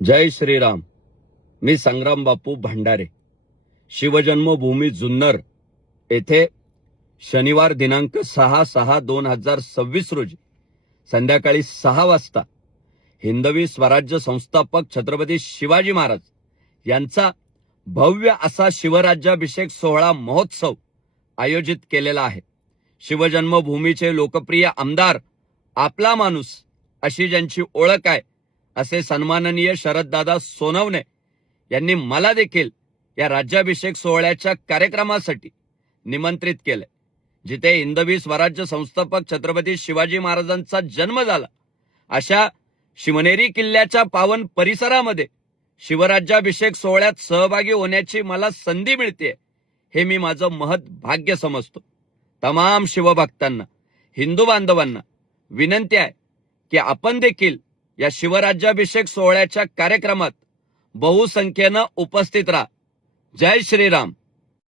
जय श्रीराम. मी संग्राम बापू भंडारे. शिवजन्मभूमी जुन्नर येथे शनिवार दिनांक 6/6/2026 रोजी संध्याकाळी 6 वाजता हिंदवी स्वराज्य संस्थापक छत्रपती शिवाजी महाराज यांचा भव्य असा शिवराज्याभिषेक सोहळा महोत्सव आयोजित केलेला आहे. शिवजन्मभूमीचे लोकप्रिय आमदार, आपला माणूस अशी ज्यांची ओळख आहे, असे सन्माननीय शरददादा सोनवणे यांनी मला देखील या राज्याभिषेक सोहळ्याच्या कार्यक्रमासाठी निमंत्रित केले, जिथे हिंदवी स्वराज्य संस्थापक छत्रपती शिवाजी महाराजांचा जन्म झाला अशा शिवनेरी किल्ल्याच्या पावन परिसरामध्ये शिवराज्याभिषेक सोहळ्यात सहभागी होण्याची मला संधी मिळते, हे मी माझं महत् भाग्य समजतो. तमाम शिवभक्तांना, हिंदू बांधवांना विनंती आहे की आपण देखील या शिवराज्याभिषेक सोहळ्याच्या कार्यक्रमात बहुसंख्येनं उपस्थित राहा. जय श्रीराम.